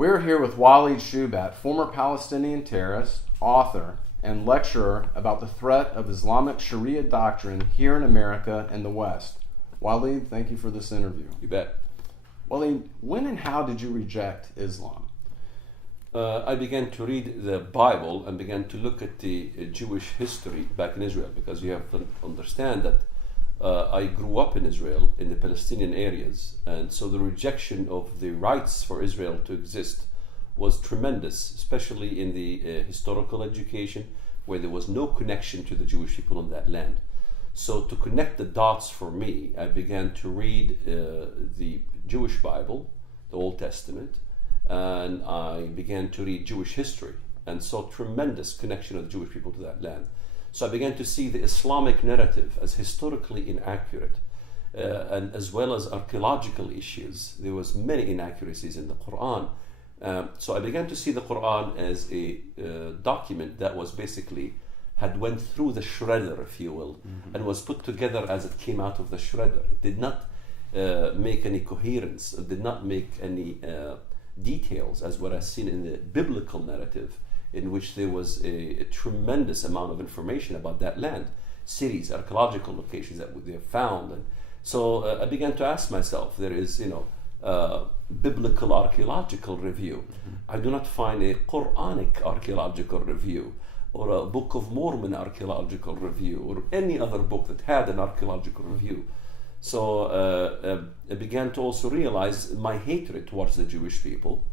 We're here with Walid Shoebat, former Palestinian terrorist, author, and lecturer about the threat of Islamic Sharia doctrine here in America and the West. Walid, thank you for this interview. You bet. Walid, when and how did you reject Islam? I began to read the Bible and began to look at the Jewish history back in Israel, because you have to understand that I grew up in Israel, in the Palestinian areas, and so the rejection of the rights for Israel to exist was tremendous, especially in the historical education, where there was no connection to the Jewish people on that land. So to connect the dots for me, I began to read the Jewish Bible, the Old Testament, and I began to read Jewish history and saw tremendous connection of the Jewish people to that land. So I began to see the Islamic narrative as historically inaccurate, and as well as archaeological issues. There was many inaccuracies in the Quran. So I began to see the Quran as a document that was basically had went through the shredder, if you will, and was put together as it came out of the shredder. It did not make any coherence. It did not make any details as what I've seen in the biblical narrative, in which there was a tremendous amount of information about that land, cities, archaeological locations that they have found. And so I began to ask myself, there is, biblical archaeological review. I do not find a Quranic archaeological review or a Book of Mormon archaeological review or any other book that had an archaeological review. So I began to also realize my hatred towards the Jewish people.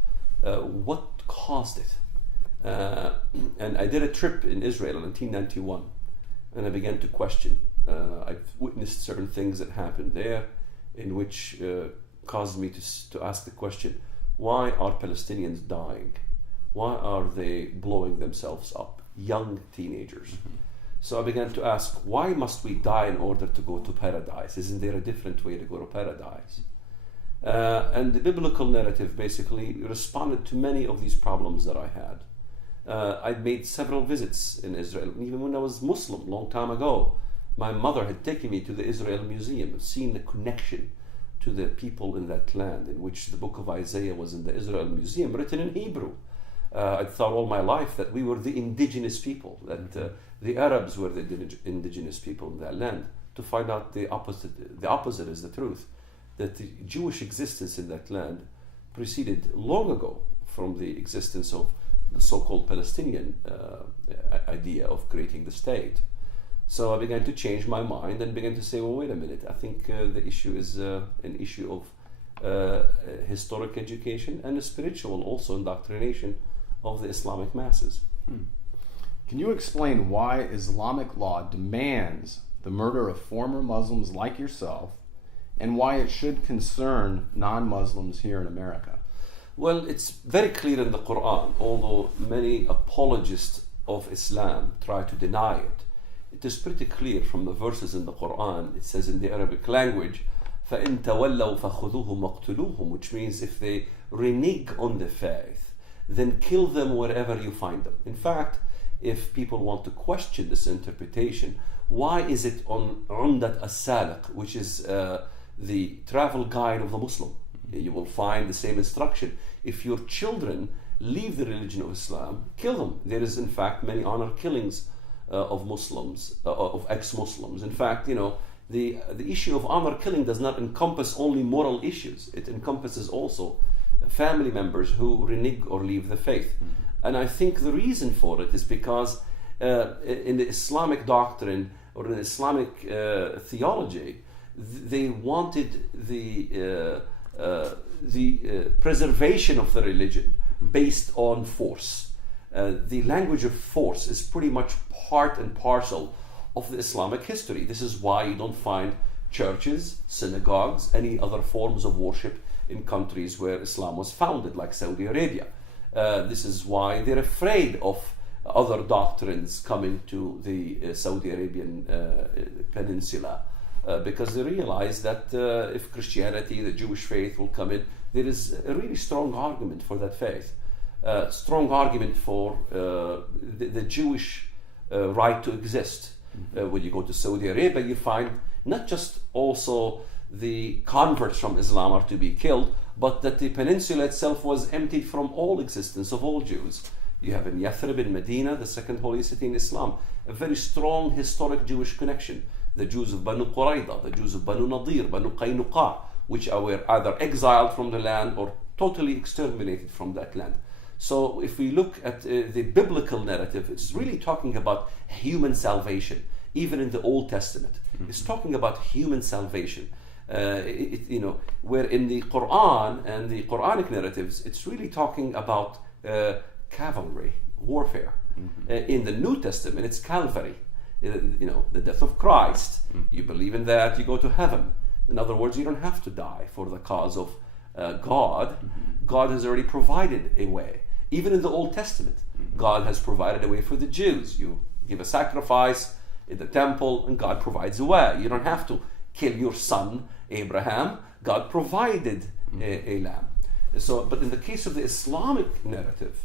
What caused it? And I did a trip in Israel in 1991, and I began to question. I've witnessed certain things that happened there, in which caused me to ask the question: why are Palestinians dying? Why are they blowing themselves up? Young teenagers. So I began to ask, why must we die in order to go to paradise? Isn't there a different way to go to paradise? And the biblical narrative basically responded to many of these problems that I had. I made several visits in Israel. Even when I was Muslim, a long time ago, my mother had taken me to the Israel Museum, seeing the connection to the people in that land, in which the book of Isaiah was in the Israel Museum, written in Hebrew. I thought all my life that we were the indigenous people, that the Arabs were the indigenous people in that land. To find out the opposite is the truth, that the Jewish existence in that land preceded long ago from the existence of the so-called Palestinian idea of creating the state. So I began to change my mind and began to say, well, wait a minute, I think the issue is an issue of historic education and a spiritual also indoctrination of the Islamic masses. Can you explain why Islamic law demands the murder of former Muslims like yourself, and why it should concern non-Muslims here in America? Well, it's very clear in the Quran, although many apologists of Islam try to deny it. It is pretty clear from the verses in the Quran. It says in the Arabic language, فَإِن تَوَلَّوْا فَخُذُوهُمْ وَاقْتُلُوهُمْ, which means if they renege on the faith, then kill them wherever you find them. In fact, if people want to question this interpretation, why is it on Umdat as-Saliq, which is the travel guide of the Muslim? You will find the same instruction. If your children leave the religion of Islam, kill them. There is, in fact, many honor killings of Muslims, of ex-Muslims. In fact, the issue of honor killing does not encompass only moral issues. It encompasses also family members who renege or leave the faith. And I think the reason for it is because in the Islamic doctrine or in Islamic theology, they wanted the preservation of the religion based on force. The language of force is pretty much part and parcel of the Islamic history. This is why you don't find churches, synagogues, any other forms of worship in countries where Islam was founded, like Saudi Arabia. This is why they're afraid of other doctrines coming to the Saudi Arabian peninsula, because they realize that if Christianity, the Jewish faith, will come in, there is a really strong argument for that faith. Strong argument for the Jewish right to exist. When you go to Saudi Arabia, you find not just also the converts from Islam are to be killed, but that the peninsula itself was emptied from all existence of all Jews. You have in Yathrib in Medina, the second holy city in Islam, a very strong historic Jewish connection. The Jews of Banu Qurayda, the Jews of Banu Nadir, Banu Qaynuqa, which were either exiled from the land or totally exterminated from that land. So if we look at the biblical narrative, it's really talking about human salvation. Even in the Old Testament, it's talking about human salvation. Where in the Quran and the Quranic narratives, it's really talking about cavalry, warfare. In the New Testament, it's Calvary, the death of Christ. You believe in that, you go to heaven. In other words, you don't have to die for the cause of God. God has already provided a way. Even in the Old Testament, God has provided a way for the Jews. You give a sacrifice in the temple and God provides a way. You don't have to kill your son, Abraham. God provided a lamb. So, but in the case of the Islamic narrative,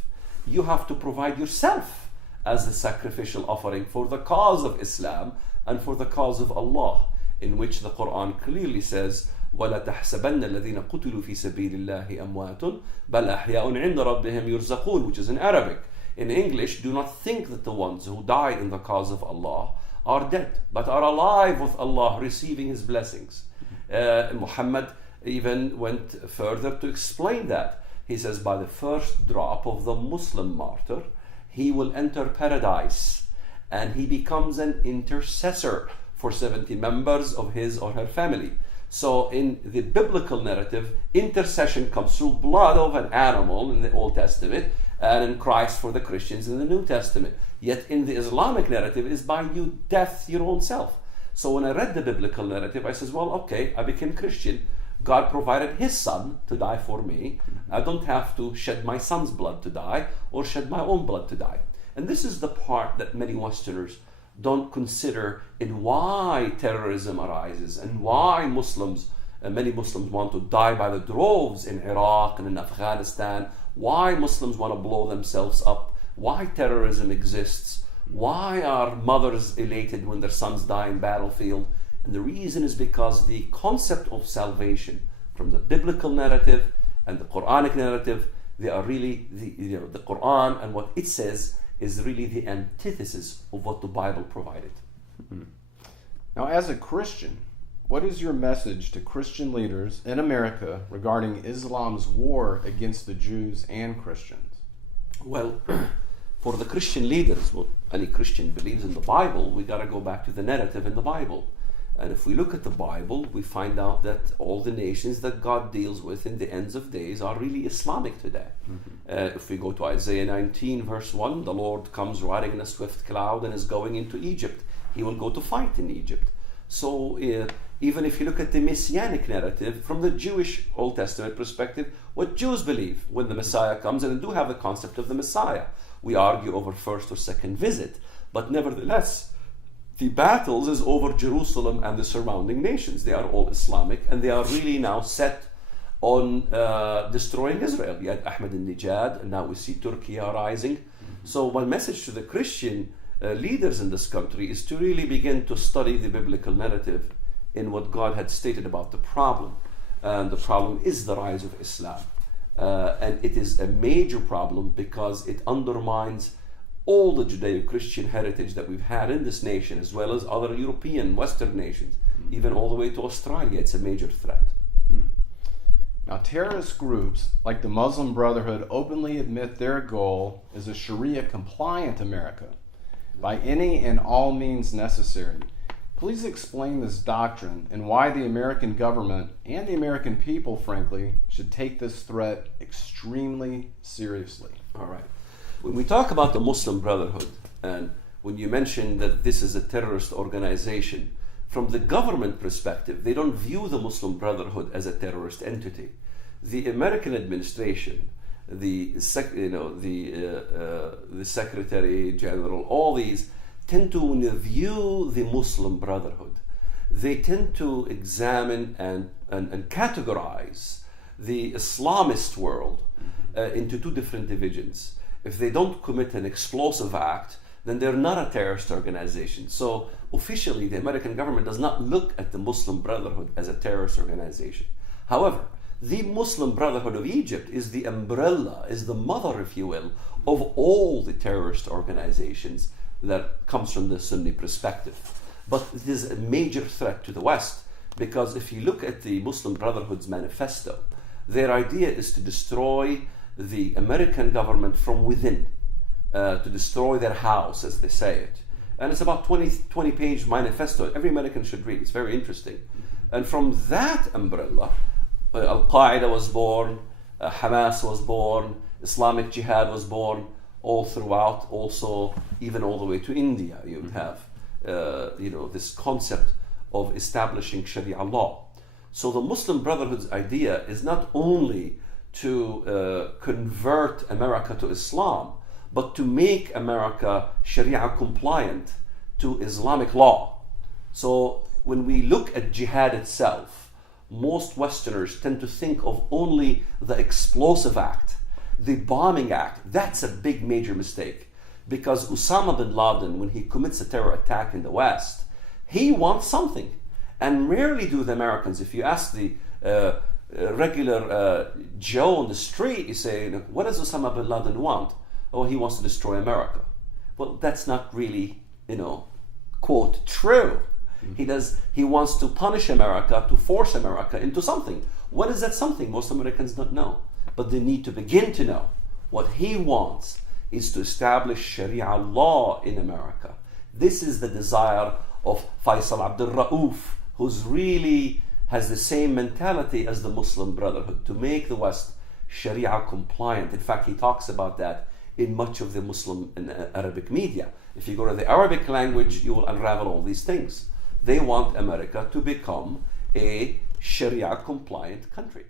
you have to provide yourself as the sacrificial offering for the cause of Islam and for the cause of Allah, in which the Quran clearly says, وَلَا تَحْسَبَنَّ الَّذِينَ قُتِلُوا فِي سَبِيلِ اللَّهِ أَمْوَاتٌ بَلْ أَحْيَاءٌ عِنْدَ رَبِّهِمْ يُرْزَقُونَ, which is in Arabic. In English, do not think that the ones who die in the cause of Allah are dead, but are alive with Allah, receiving His blessings. Muhammad even went further to explain that. He says, by the first drop of the Muslim martyr, he will enter paradise, and he becomes an intercessor for 70 members of his or her family. So in the biblical narrative, intercession comes through blood of an animal in the Old Testament, and in Christ for the Christians in the New Testament. Yet in the Islamic narrative is by you death your own self. So when I read the biblical narrative, I says, well, okay, I became Christian. God provided His Son to die for me. I don't have to shed my son's blood to die or shed my own blood to die. And this is the part that many Westerners don't consider in why terrorism arises and why many Muslims want to die by the droves in Iraq and in Afghanistan, why Muslims want to blow themselves up, why terrorism exists, why are mothers elated when their sons die in battlefield. And the reason is because the concept of salvation from the biblical narrative and the Quranic narrative, they are really the Quran and what it says is really the antithesis of what the Bible provided. Now, as a Christian, what is your message to Christian leaders in America regarding Islam's war against the Jews and Christians? Well, for the Christian leaders, well, any Christian believes in the Bible, we got to go back to the narrative in the Bible. And if we look at the Bible, we find out that all the nations that God deals with in the ends of days are really Islamic today. If we go to Isaiah 19 verse 1, the Lord comes riding in a swift cloud and is going into Egypt. He will go to fight in Egypt. So even if you look at the Messianic narrative from the Jewish Old Testament perspective, what Jews believe when the Messiah comes, and they do have the concept of the Messiah. We argue over first or second visit, but nevertheless, the battles is over Jerusalem and the surrounding nations. They are all Islamic, and they are really now set on destroying Israel. You had Ahmadinejad, and now we see Turkey rising. So my message to the Christian leaders in this country is to really begin to study the biblical narrative in what God had stated about the problem. And the problem is the rise of Islam. And it is a major problem because it undermines all the Judeo-Christian heritage that we've had in this nation, as well as other European, Western nations, even all the way to Australia. It's a major threat. Now, terrorist groups like the Muslim Brotherhood openly admit their goal is a Sharia-compliant America by any and all means necessary. Please explain this doctrine and why the American government and the American people, frankly, should take this threat extremely seriously. All right. When we talk about the Muslim Brotherhood, and when you mention that this is a terrorist organization, from the government perspective, they don't view the Muslim Brotherhood as a terrorist entity. The American administration, the Secretary General, all these tend to, when they view the Muslim Brotherhood, they tend to examine and categorize the Islamist world into two different divisions. If they don't commit an explosive act, then they're not a terrorist organization. So officially, the American government does not look at the Muslim Brotherhood as a terrorist organization. However, the Muslim Brotherhood of Egypt is the umbrella, is the mother, if you will, of all the terrorist organizations that comes from the Sunni perspective. But it is a major threat to the West, because if you look at the Muslim Brotherhood's manifesto, their idea is to destroy the American government from within, to destroy their house, as they say it. And it's about 20-page manifesto. Every American should read. It's very interesting. And from that umbrella, Al-Qaeda was born, Hamas was born, Islamic Jihad was born, all throughout, also even all the way to India. You would have this concept of establishing Sharia law. So the Muslim Brotherhood's idea is not only to convert America to Islam, but to make America Sharia compliant to Islamic law. So when we look at jihad itself, most Westerners tend to think of only the explosive act, the bombing act. That's a big major mistake, because Osama bin Laden, when he commits a terror attack in the West, he wants something. And rarely do the Americans, if you ask the regular Joe on the street, you say, what does Osama bin Laden want? Oh, he wants to destroy America. Well, that's not really, quote, true. He wants to punish America, to force America into something. What is that something? Most Americans don't know. But they need to begin to know. What he wants is to establish Sharia law in America. This is the desire of Faisal Abdul Rauf, who's really has the same mentality as the Muslim Brotherhood, to make the West Sharia compliant. In fact, he talks about that in much of the Muslim and Arabic media. If you go to the Arabic language, you will unravel all these things. They want America to become a Sharia compliant country.